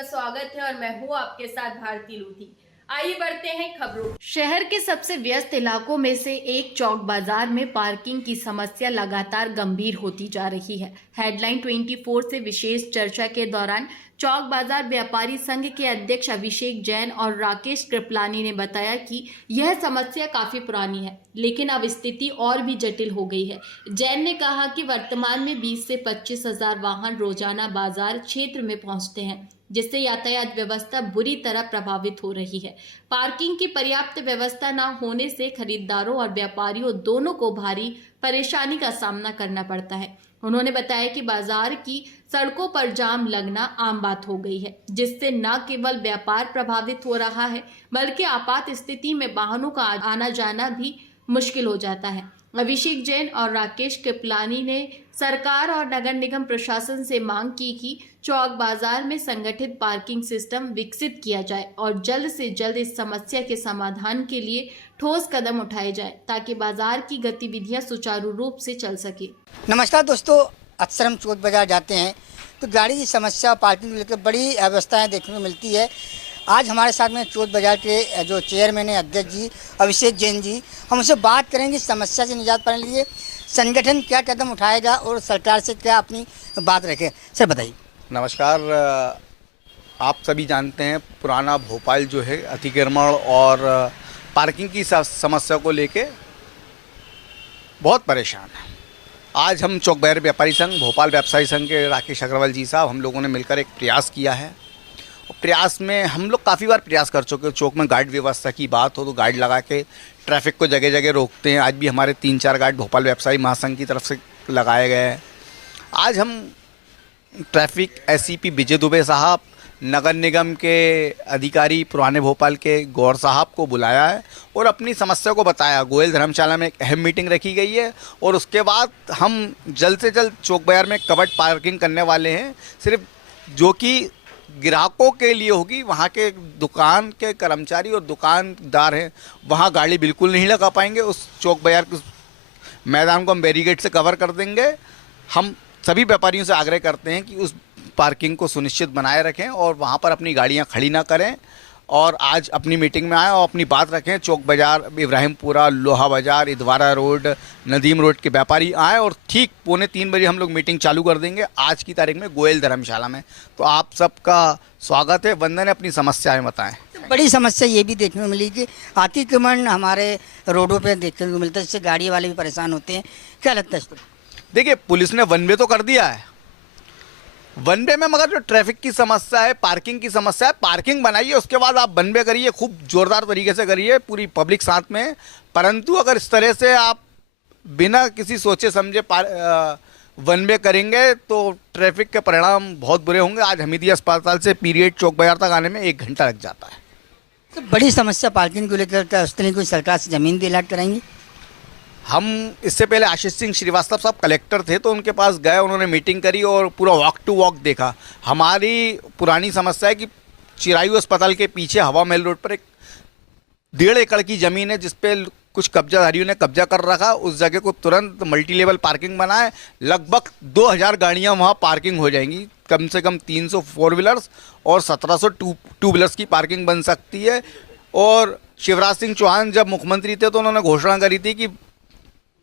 आपका स्वागत है और मैं हूँ आपके साथ भारती लूथी। आइए बढ़ते हैं खबरों। शहर के सबसे व्यस्त इलाकों में से एक चौक बाजार में पार्किंग की समस्या लगातार गंभीर होती जा रही है। हेडलाइन 24 से विशेष चर्चा के दौरान चौक बाजार व्यापारी संघ के अध्यक्ष अभिषेक जैन और राकेश कृपलानी ने बताया कि यह समस्या काफी पुरानी है, लेकिन अब स्थिति और भी जटिल हो गई है। जैन ने कहा कि वर्तमान में 20 से 25 हजार वाहन रोजाना बाजार क्षेत्र में पहुंचते हैं, जिससे यातायात व्यवस्था बुरी तरह प्रभावित हो रही है। पार्किंग की पर्याप्त व्यवस्था न होने से खरीदारों और व्यापारियों दोनों को भारी परेशानी का सामना करना पड़ता है। उन्होंने बताया कि बाजार की सड़कों पर जाम लगना आम बात हो गई है, जिससे न केवल व्यापार प्रभावित हो रहा है, बल्कि आपात स्थिति में वाहनों का आना जाना भी मुश्किल हो जाता है। अभिषेक जैन और राकेश कृपलानी ने सरकार और नगर निगम प्रशासन से मांग की कि चौक बाजार में संगठित पार्किंग सिस्टम विकसित किया जाए और जल्द से जल्द इस समस्या के समाधान के लिए ठोस कदम उठाए जाए, ताकि बाजार की गतिविधियां सुचारू रूप से चल सके। नमस्कार दोस्तों, अक्सर हम चौक बाजार जाते हैं तो गाड़ी की समस्या पार्किंग को लेकर बड़ी अव्यवस्थाएं देखने को मिलती है। आज हमारे साथ में चौक बाजार के जो चेयरमैन है अध्यक्ष जी अभिषेक जैन जी, हम उनसे बात करेंगे समस्या से निजात पाने के लिए संगठन क्या कदम उठाएगा और सरकार से क्या अपनी बात रखे। सर बताइए। नमस्कार। आप सभी जानते हैं पुराना भोपाल जो है अतिक्रमण और पार्किंग की समस्या को लेके बहुत परेशान है। आज हम चौक बाजार व्यापारी संघ भोपाल व्यवसायी संघ के राकेश अग्रवाल जी साहब, हम लोगों ने मिलकर एक प्रयास किया है। प्रयास में हम लोग काफ़ी बार प्रयास कर चुके हैं। चौक में गार्ड व्यवस्था की बात हो तो गार्ड लगा के ट्रैफिक को जगह जगह रोकते हैं। आज भी हमारे 3-4 गार्ड भोपाल व्यवसायी महासंघ की तरफ से लगाए गए हैं। आज हम ट्रैफिक एससीपी विजय दुबे साहब, नगर निगम के अधिकारी पुराने भोपाल के गौर साहब को बुलाया है और अपनी समस्या को बताया। गोयल धर्मशाला में एक अहम मीटिंग रखी गई है और उसके बाद हम जल्द से जल्द चौक बाजार में कवर्ड पार्किंग करने वाले हैं, सिर्फ जो कि ग्राहकों के लिए होगी। वहाँ के दुकान के कर्मचारी और दुकानदार हैं, वहाँ गाड़ी बिल्कुल नहीं लगा पाएंगे। उस चौक बाजार के मैदान को हम बैरिकेड से कवर कर देंगे। हम सभी व्यापारियों से आग्रह करते हैं कि उस पार्किंग को सुनिश्चित बनाए रखें और वहाँ पर अपनी गाड़ियाँ खड़ी ना करें और आज अपनी मीटिंग में आएँ और अपनी बात रखें। चौक बाजार, इब्राहिमपुरा, लोहा बाजार, इदवारा रोड, नदीम रोड के व्यापारी आएँ और ठीक 2:45 बजे हम लोग मीटिंग चालू कर देंगे आज की तारीख में गोयल धर्मशाला में। तो आप सबका स्वागत है। वंदन, अपनी समस्याएं बताएं। तो बड़ी समस्या ये भी देखने को मिली कि अतिक्रमण हमारे रोडों पे देखने को मिलता है, जिससे गाड़ी वाले भी परेशान होते हैं। क्या लगता है इसको? देखिए, पुलिस ने वन वे तो कर दिया है, वन वे में मगर जो ट्रैफिक की समस्या है, पार्किंग की समस्या है, पार्किंग बनाइए, उसके बाद आप वन वे करिए, खूब जोरदार तरीके से करिए, पूरी पब्लिक साथ में। परंतु अगर इस तरह से आप बिना किसी सोचे समझे वन वे करेंगे तो ट्रैफिक के परिणाम बहुत बुरे होंगे। आज हमीदिया अस्पताल से पीरियड चौक बाजार तक आने में 1 घंटा लग जाता है। तो बड़ी समस्या पार्किंग को लेकर क्या उस तरह कोई सरकार से ज़मीन भी अलॉट कराएंगे? हम इससे पहले आशीष सिंह श्रीवास्तव साहब कलेक्टर थे तो उनके पास गए, उन्होंने मीटिंग करी और पूरा वॉक टू वॉक देखा। हमारी पुरानी समस्या है कि चिरायू अस्पताल के पीछे हवा महल रोड पर एक 1.5 एकड़ की ज़मीन है, जिसपे कुछ कब्जाधारियों ने कब्जा कर रखा। उस जगह को तुरंत मल्टी लेवल पार्किंग बनाए, लगभग 2000 गाड़ियाँ वहाँ पार्किंग हो जाएंगी। कम से कम 300 4 व्हीलर्स और 1700 टू व्हीलर्स की पार्किंग बन सकती है। और शिवराज सिंह चौहान जब मुख्यमंत्री थे तो उन्होंने घोषणा करी थी कि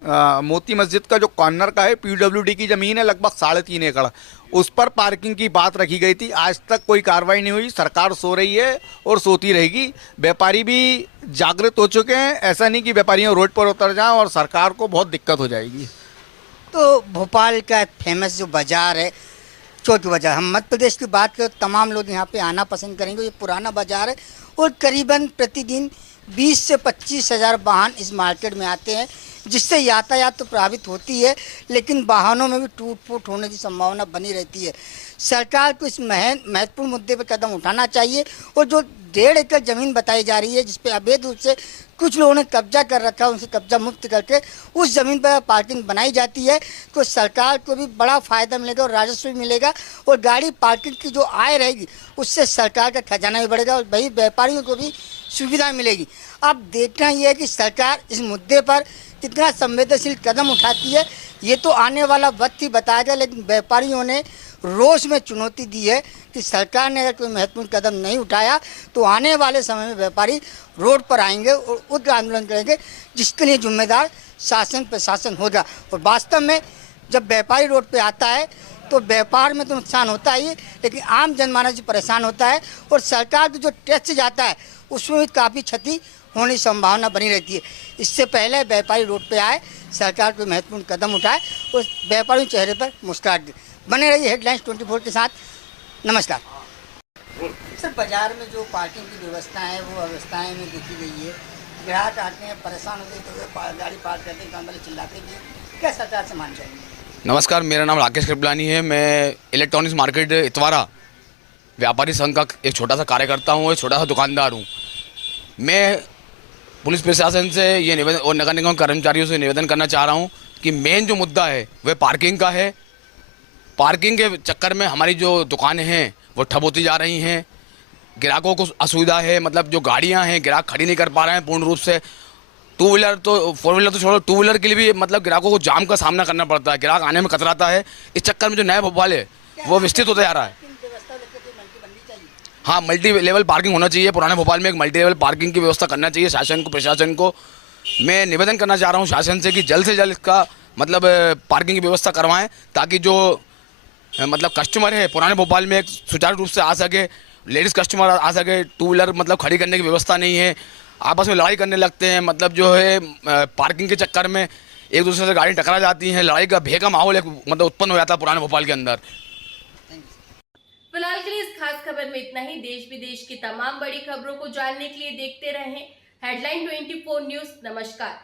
मोती मस्जिद का जो कॉर्नर का है पीडब्ल्यूडी की ज़मीन है लगभग 3.5 एकड़, उस पर पार्किंग की बात रखी गई थी। आज तक कोई कार्रवाई नहीं हुई। सरकार सो रही है और सोती रहेगी। व्यापारी भी जागृत हो चुके हैं। ऐसा नहीं कि व्यापारियों रोड पर उतर जाएं और सरकार को बहुत दिक्कत हो जाएगी। तो भोपाल का फेमस जो बाज़ार है चौक बाज़ार, हम मध्य प्रदेश की बात करें तमाम लोग यहाँ पे आना पसंद करेंगे। ये पुराना बाज़ार है और करीबन प्रतिदिन 20 से 25 हज़ार वाहन इस मार्केट में आते हैं, जिससे यातायात तो प्रभावित होती है, लेकिन वाहनों में भी टूट फूट होने की संभावना बनी रहती है। सरकार को इस महत्वपूर्ण मुद्दे पर कदम उठाना चाहिए और जो 1.5 एकड़ ज़मीन बताई जा रही है, जिस पे अवैध रूप से कुछ लोगों ने कब्जा कर रखा है, उनसे कब्जा मुक्त करके उस ज़मीन पर पार्किंग बनाई जाती है तो सरकार को भी बड़ा फ़ायदा मिलेगा और राजस्व भी मिलेगा और गाड़ी पार्किंग की जो आय रहेगी उससे सरकार का खजाना भी बढ़ेगा और वही व्यापारियों को भी सुविधा मिलेगी। अब देखना ये है कि सरकार इस मुद्दे पर कितना संवेदनशील कदम उठाती है, ये तो आने वाला वक्त ही बताएगा। लेकिन व्यापारियों ने रोष में चुनौती दी है कि सरकार ने अगर कोई महत्वपूर्ण कदम नहीं उठाया तो आने वाले समय में व्यापारी रोड पर आएंगे और उग्र आंदोलन करेंगे, जिसके लिए जिम्मेदार शासन प्रशासन होगा। और वास्तव में जब व्यापारी रोड पे आता है तो व्यापार में तो नुकसान होता ही है, लेकिन आम जनमानस भी परेशान होता है और सरकार को जो टैक्स जाता है उसमें भी काफ़ी क्षति होने की संभावना बनी रहती है। इससे पहले व्यापारी रोड पे आए, सरकार कोई महत्वपूर्ण कदम उठाए और व्यापारियों के चेहरे पर मुस्कुराहट दे। बने रहिए हेडलाइंस 24 के साथ। नमस्कार। सर, बाजार में जो पार्किंग की व्यवस्था है वो व्यवस्थाएं में देखी गई है, ग्राहक आते हैं परेशान होते हैं तो गाड़ी पार्क करते हैं, काम वाले चिल्लाते भी हैं, क्या सरकार से मान चाहिए? नमस्कार, मेरा नाम राकेश कृपलानी है। मैं इलेक्ट्रॉनिक्स मार्केट इतवारा व्यापारी संघ का एक छोटा सा कार्यकर्ता हूँ, एक छोटा सा दुकानदार हूँ। मैं पुलिस प्रशासन से ये निवेदन और नगर निगम कर्मचारियों से निवेदन करना चाह रहा हूँ कि मेन जो मुद्दा है वह पार्किंग का है। पार्किंग के चक्कर में हमारी जो दुकानें हैं वो ठप होती जा रही हैं, ग्राहकों को असुविधा है। मतलब जो गाड़ियाँ हैं ग्राहक खड़ी नहीं कर पा रहे हैं पूर्ण रूप से। टू व्हीलर तो, फोर व्हीलर तो छोड़ो, टू व्हीलर के लिए भी मतलब ग्राहकों को जाम का सामना करना पड़ता है, ग्राहक आने में कतराता है। इस चक्कर में जो नया भोपाल है वो विस्तृत होता जा रहा है। हाँ, मल्टी लेवल पार्किंग होना चाहिए। पुराने भोपाल में एक मल्टी लेवल पार्किंग की व्यवस्था करना चाहिए शासन को, प्रशासन को। मैं निवेदन करना चाह रहा हूँ शासन से कि जल्द से जल्द इसका मतलब पार्किंग की व्यवस्था करवाएं, ताकि जो मतलब कस्टमर है पुराने भोपाल में एक सुचारू रूप से आ सके, लेडीज़ कस्टमर आ सके। टू व्हीलर मतलब खड़ी करने की व्यवस्था नहीं है, आपस में लड़ाई करने लगते हैं। मतलब जो है पार्किंग के चक्कर में एक दूसरे से गाड़ी टकरा जाती हैं, लड़ाई का भय का माहौल एक मतलब उत्पन्न हो जाता है पुराने भोपाल के अंदर। फिलहाल के लिए इस खास खबर में इतना ही। देश विदेश की तमाम बड़ी खबरों को जानने के लिए देखते रहें हेडलाइन 24 न्यूज। नमस्कार।